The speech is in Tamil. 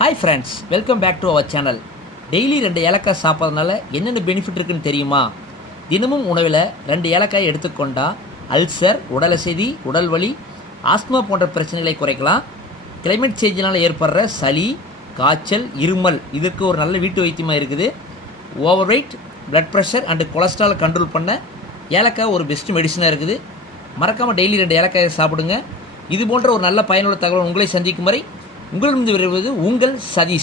Hi friends, welcome back to our channel. Daily 2 ஏலக்காய் சாப்பிட்றதுனால என்னென்ன பெனிஃபிட் இருக்குன்னு தெரியுமா? தினமும் உணவில் 2 ஏலக்காய் எடுத்துக்கொண்டால் அல்சர், உடல் அசதி, உடல் வலி, ஆஸ்துமா போன்ற பிரச்சனைகளை குறைக்கலாம். கிளைமேட் சேஞ்சினால் ஏற்படுற சளி, காய்ச்சல், இருமல் இதற்கு ஒரு நல்ல வீட்டு வைத்தியமாக இருக்குது. Over weight, blood pressure and கொலஸ்ட்ராலை கண்ட்ரோல் பண்ண ஏலக்காய் ஒரு பெஸ்ட் மெடிசனாக இருக்குது. மறக்காமல் டெய்லி 2 ஏலக்காயை சாப்பிடுங்க. இது போன்ற ஒரு நல்ல பயனுள்ள தகவல் உங்களை சந்திக்கும் வரை உங்களிடம் விரும்புவது உங்கள் சதீஷ்.